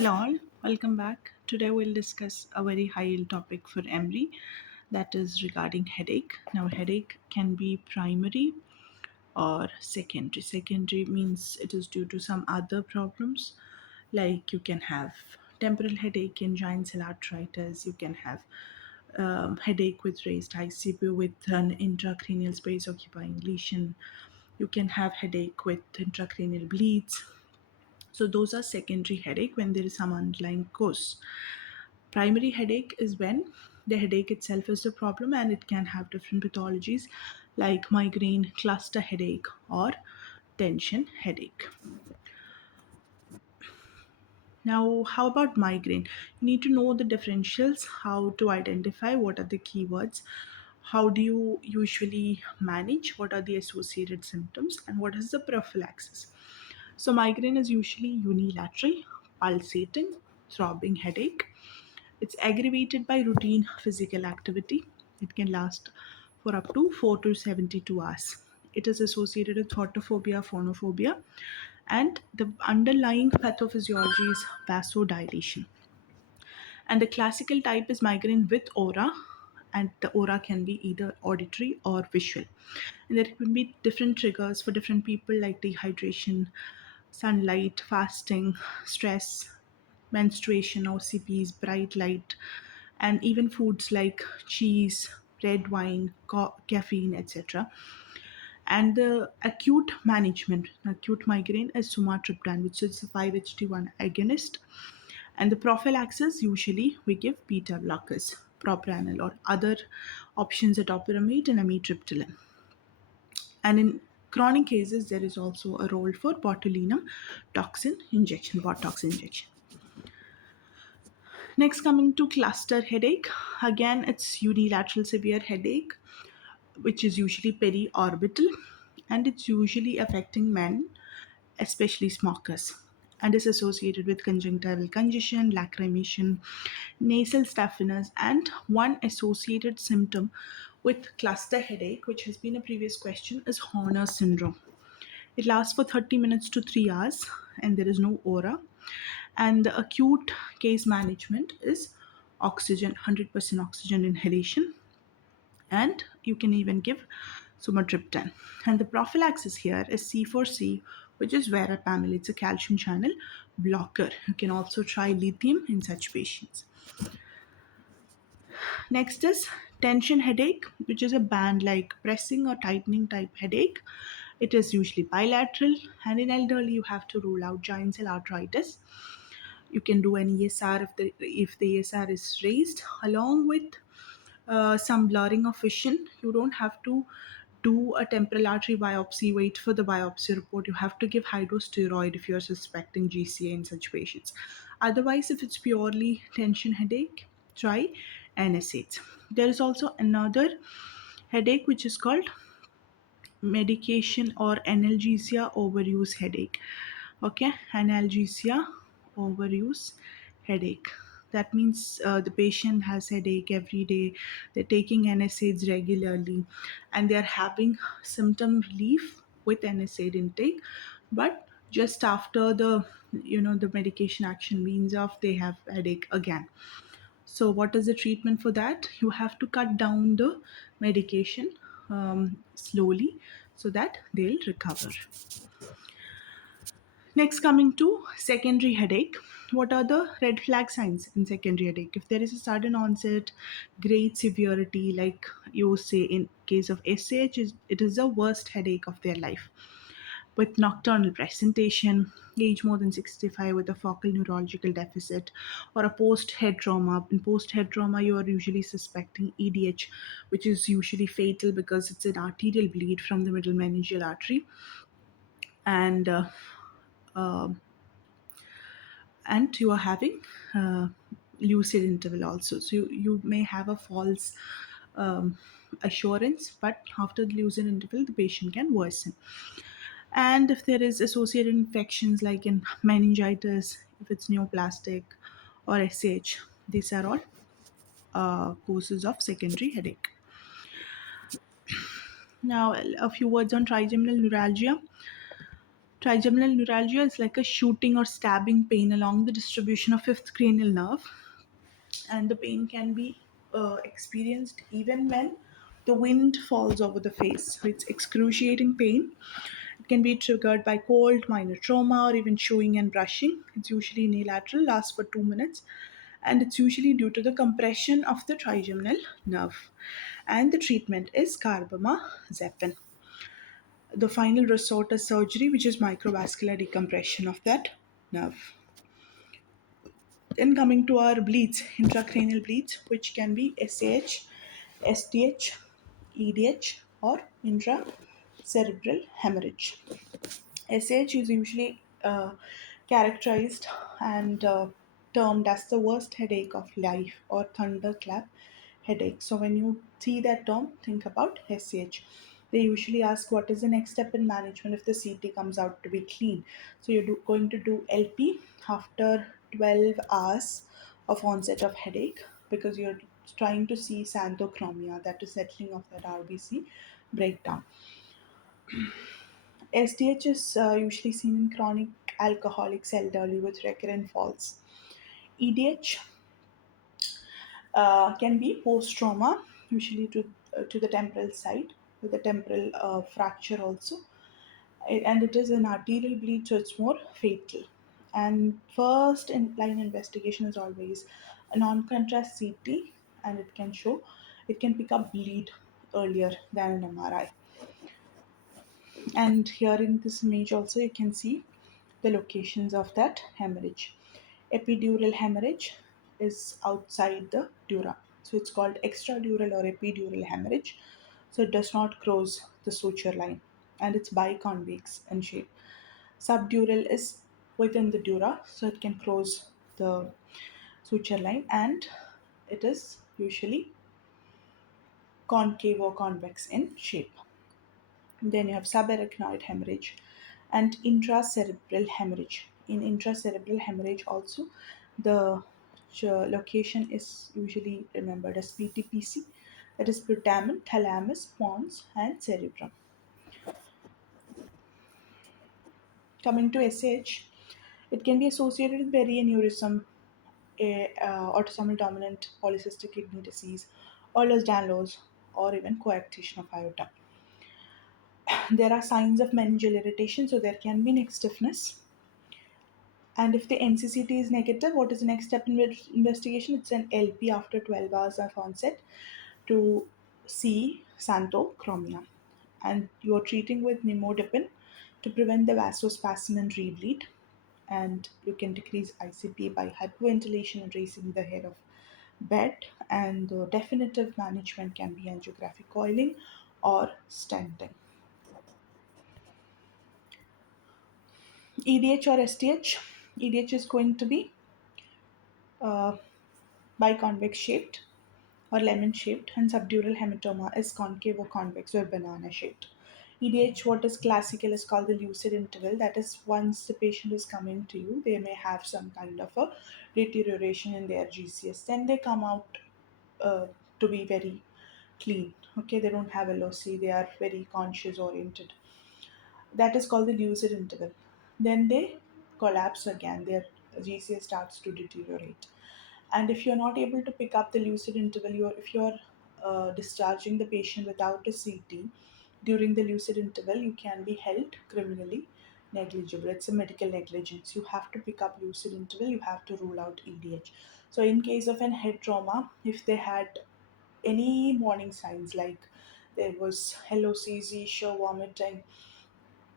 Hello all, welcome back. Today we'll discuss a very high yield topic for EMREE, that is regarding headache. Now headache can be primary or secondary. Secondary means it is due to some other problems, like you can have temporal headache in giant cell arteritis, you can have headache with raised ICP with an intracranial space occupying lesion, you can have headache with intracranial bleeds. So those are secondary headache when there is some underlying cause. Primary headache is when the headache itself is the problem, and it can have different pathologies like migraine, cluster headache, or tension headache. Now, how about migraine? You need to know the differentials, how to identify what are the keywords, how do you usually manage, what are the associated symptoms, and what is the prophylaxis. So, migraine is usually unilateral, pulsating, throbbing headache. It's aggravated by routine physical activity. It can last for up to 4 to 72 hours. It is associated with photophobia, phonophobia, and the underlying pathophysiology is vasodilation. And the classical type is migraine with aura, and the aura can be either auditory or visual. And there can be different triggers for different people, like dehydration, sunlight, fasting, stress, menstruation, OCPs, bright light, and even foods like cheese, red wine, caffeine, etc. And the acute migraine is sumatriptan, which is a 5-HT1 agonist. And the prophylaxis, usually we give beta blockers, propranolol, or other options are topiramate and amitriptyline. And in chronic cases, there is also a role for botulinum toxin injection, Botox injection. Next, coming to cluster headache. Again, it's unilateral severe headache, which is usually periorbital, and it's usually affecting men, especially smokers, and is associated with conjunctival congestion, lacrimation, nasal stuffiness, and one associated symptom with cluster headache, which has been a previous question, is Horner syndrome. It lasts for 30 minutes to 3 hours, and there is no aura. And the acute case management is oxygen, 100% oxygen inhalation, and you can even give sumatriptan. And the prophylaxis here is C4C, which is verapamil. It's a calcium channel blocker. You can also try lithium in such patients. Next is tension headache, which is a band like pressing or tightening type headache. It is usually bilateral, and in elderly, you have to rule out giant cell arteritis. You can do an ESR if the ESR is raised, along with some blurring of vision. You don't have to do a temporal artery biopsy, wait for the biopsy report. You have to give hydrosteroid if you're suspecting GCA in such patients. Otherwise, if it's purely tension headache, try NSAIDs. There is also another headache which is called medication or analgesia overuse headache. Okay, analgesia overuse headache. That means the patient has headache every day, they're taking NSAIDs regularly, and they're having symptom relief with NSAID intake, but just after the medication action weans off, they have headache again. So what is the treatment for that? You have to cut down the medication slowly so that they'll recover. Next, coming to secondary headache. What are the red flag signs in secondary headache? If there is a sudden onset, great severity, like you say in case of SH, it is the worst headache of their life. With nocturnal presentation, age more than 65 with a focal neurological deficit, or a post-head trauma. In post-head trauma, you are usually suspecting EDH, which is usually fatal because it's an arterial bleed from the middle meningeal artery. And uh, and you are having lucid interval also. So you may have a false assurance, but after the lucid interval, the patient can worsen. And if there is associated infections like in meningitis, if it's neoplastic or SH, these are all causes of secondary headache. Now, a few words on trigeminal neuralgia. Trigeminal neuralgia is like a shooting or stabbing pain along the distribution of fifth cranial nerve, and the pain can be experienced even when the wind falls over the face. So it's excruciating pain. It can be triggered by cold, minor trauma, or even chewing and brushing. It's usually unilateral, lasts for 2 minutes, and it's usually due to the compression of the trigeminal nerve. And the treatment is carbamazepine. The final resort is surgery, which is microvascular decompression of that nerve. Then coming to our bleeds, intracranial bleeds, which can be SAH, STH, EDH, or intracerebral hemorrhage. SH is usually characterized and termed as the worst headache of life or thunderclap headache. So when you see that term, think about SH. They usually ask what is the next step in management if the CT comes out to be clean. So you're going to do LP after 12 hours of onset of headache because you're trying to see xanthochromia, that is settling of that RBC breakdown. SDH is usually seen in chronic alcoholics elderly with recurrent falls. EDH can be post trauma, usually to the temporal side, with a temporal fracture also. And it is an arterial bleed, so it's more fatal. And first in line investigation is always a non contrast CT, and it can pick up bleed earlier than an MRI. And here in this image also you can see the locations of that hemorrhage. Epidural hemorrhage is outside the dura, so it's called extradural or epidural hemorrhage. So it does not cross the suture line, and it's biconvex in shape. Subdural is within the dura, so it can cross the suture line, and it is usually concave or convex in shape. Then you have subarachnoid hemorrhage and intracerebral hemorrhage. In intracerebral hemorrhage, also, the location is usually remembered as PTPC, that is putamen, thalamus, pons, and cerebrum. Coming to SH, it can be associated with perianeurysm, autosomal dominant polycystic kidney disease, Ehlers-Danlos, or even coarctation of aorta. There are signs of meningeal irritation, so there can be neck stiffness. And if the NCCT is negative, what is the next step in investigation? It's an LP after 12 hours of onset to see xanthochromia. And you're treating with nimodipine to prevent the vasospasm and rebleed. And you can decrease ICP by hyperventilation and raising the head of bed. And the definitive management can be angiographic coiling or stenting. EDH or STH. EDH is going to be uh, biconvex shaped or lemon shaped, and subdural hematoma is concave or convex or banana shaped. EDH, what is classical, is called the lucid interval. That is, once the patient is coming to you, they may have some kind of a deterioration in their GCS. Then they come out uh, to be very clean. Okay, they don't have LOC, they are very conscious oriented. That is called the lucid interval. Then they collapse again, their GCS starts to deteriorate. And if you're not able to pick up the lucid interval, if you're discharging the patient without a CT during the lucid interval, you can be held criminally negligible. It's a medical negligence. You have to pick up lucid interval, you have to rule out EDH. So in case of an head trauma, if they had any warning signs like there was LOC, seizure, vomiting,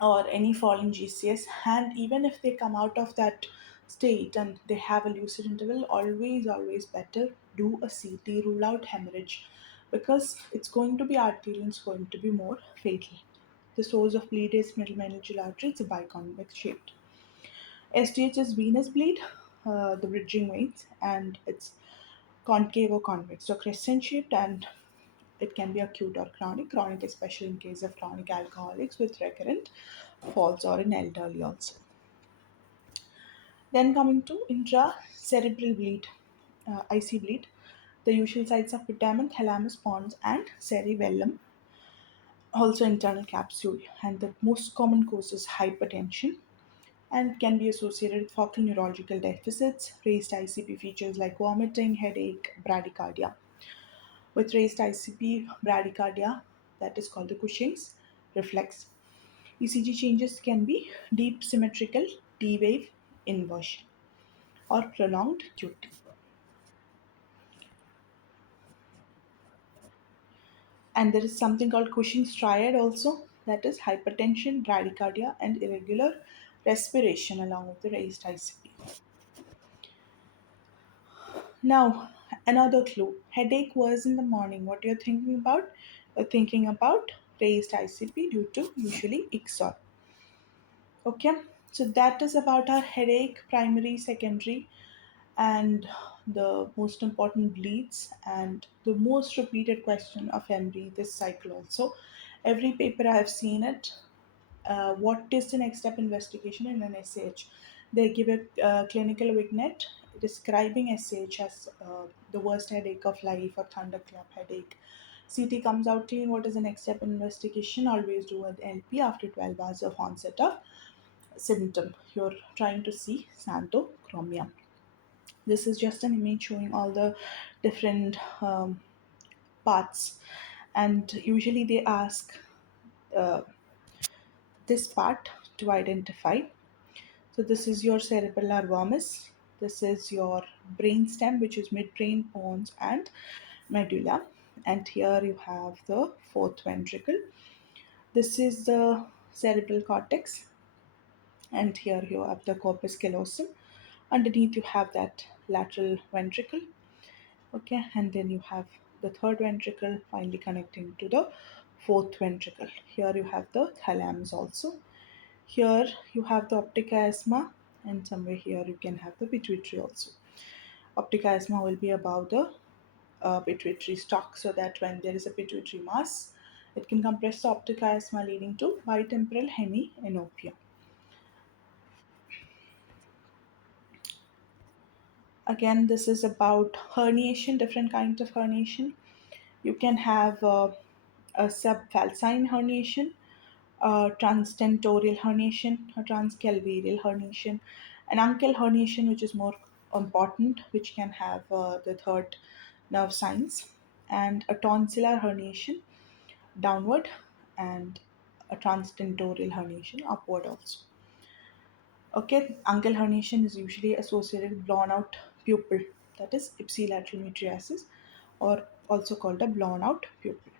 or any falling GCS, and even if they come out of that state and they have a lucid interval, always better do a CT, rule out hemorrhage, because it's going to be arterial and it's going to be more fatal. The source of bleed is middle meningeal artery, it's a biconvex shaped. SDH is venous bleed, the bridging veins, and it's concave or convex, so crescent shaped, and it can be acute or chronic. Chronic, especially in case of chronic alcoholics with recurrent falls or in elderly also. Then coming to intracerebral bleed, IC bleed, the usual sites of putamen, thalamus, pons, and cerebellum. also internal capsule. And the most common cause is hypertension and can be associated with focal neurological deficits, raised ICP features like vomiting, headache, bradycardia. With raised ICP, bradycardia, that is called the Cushing's reflex. ECG changes can be deep symmetrical T wave inversion or prolonged QT. And there is something called Cushing's triad also, that is hypertension, bradycardia, and irregular respiration along with the raised ICP. Now, another clue, headache was in the morning. What you're thinking about? You're thinking about raised ICP due to usually ICSOR. Okay, so that is about our headache, primary, secondary, and the most important bleeds and the most repeated question of EMREE this cycle also. Every paper I have seen it. What is the next step investigation in an SH? They give a clinical vignette describing SH as the worst headache of life or thunderclap headache. CT comes out clean. What is the next step in investigation? Always do an LP after 12 hours of onset of symptom. You're trying to see xanthochromia. This is just an image showing all the different parts, and usually they ask uh, this part to identify. So this is your cerebellar vermis. This is your brainstem, which is midbrain, pons, and medulla. And here you have the fourth ventricle. This is the cerebral cortex, and here you have the corpus callosum. Underneath you have that lateral ventricle. Okay, and then you have the third ventricle finally connecting to the fourth ventricle. Here you have the thalamus also. Here you have the optic chiasma, and somewhere here you can have the pituitary also. Optic chiasma will be above the pituitary stalk, so that when there is a pituitary mass, it can compress the optic chiasma leading to bitemporal hemianopia. Again, this is about herniation, different kinds of herniation. You can have a subfalcine herniation, a transtentorial herniation, a transcalvarial herniation, an uncal herniation, which is more important, which can have the third nerve signs, and a tonsillar herniation downward, and a transtentorial herniation upward also. Okay, uncal herniation is usually associated with blown out pupil, that is ipsilateral mydriasis, or also called a blown out pupil.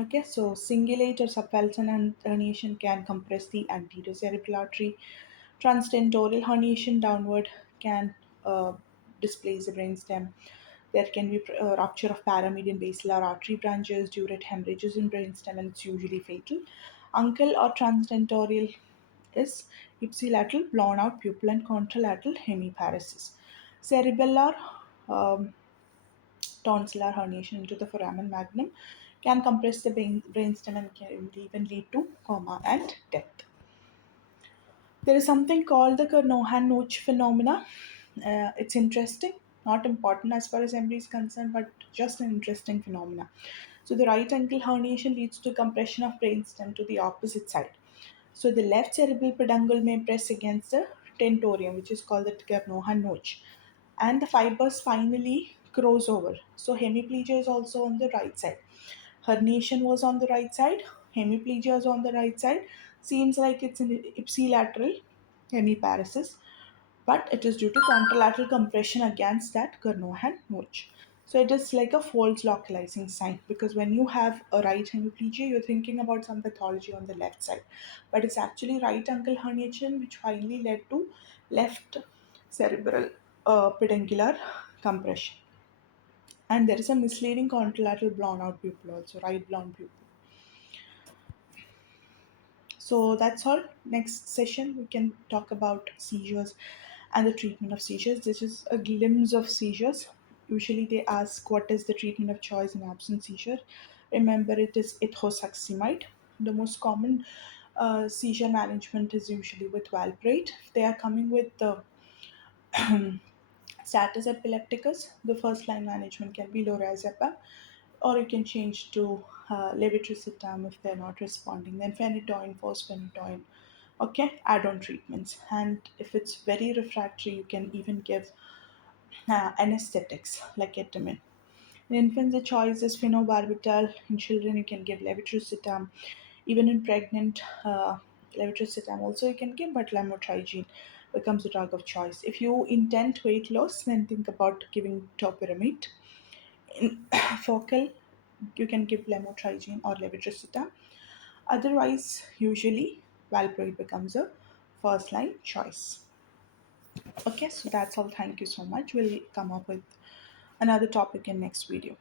Okay, so cingulate or subfalcine herniation can compress the anterior cerebral artery. Transtentorial herniation downward can displace the brainstem. There can be rupture of paramedian basilar artery branches due to hemorrhages in brainstem, and it's usually fatal. Uncal or transtentorial is ipsilateral blown out pupil and contralateral hemiparesis. Cerebellar um, tonsillar herniation into the foramen magnum can compress the brainstem and can even lead to coma and death. There is something called the Carnohan-Noach phenomena. It's interesting, not important as far as memory is concerned, but just an interesting phenomena. So the right ankle herniation leads to compression of brainstem to the opposite side. So the left cerebral peduncle may press against the tentorium, which is called the Carnohan notch, and the fibers finally cross over. So hemiplegia is also on the right side. Herniation was on the right side, hemiplegia is on the right side. Seems like it's an ipsilateral hemiparesis, but it is due to contralateral compression against that Carnohan notch. So it is like a false localizing sign, because when you have a right hemiplegia, you're thinking about some pathology on the left side, but it's actually right ankle herniation which finally led to left cerebral peduncular compression. And there is a misleading contralateral blown out pupil also, right blown pupil. So that's all. Next session, we can talk about seizures and the treatment of seizures. This is a glimpse of seizures. Usually, they ask what is the treatment of choice in absent seizure. Remember, it is ethosuximide. The most common seizure management is usually with valproate. If they are coming with the status epilepticus, the first line management can be lorazepam. or you can change to levetiracetam if they're not responding. Then phenytoin, fosphenytoin. Okay, add-on treatments. And if it's very refractory, you can even give anesthetics like ketamine. In infants, the choice is phenobarbital. In children, you can give levetiracetam. Even in pregnant, levetiracetam also you can give, but lamotrigine becomes the drug of choice. If you intend weight loss, then think about giving topiramate. In focal, you can give lamotrigine or levetiracetam. Otherwise, usually valproate becomes a first line choice. Okay, so that's all. Thank you so much. We'll come up with another topic in next video.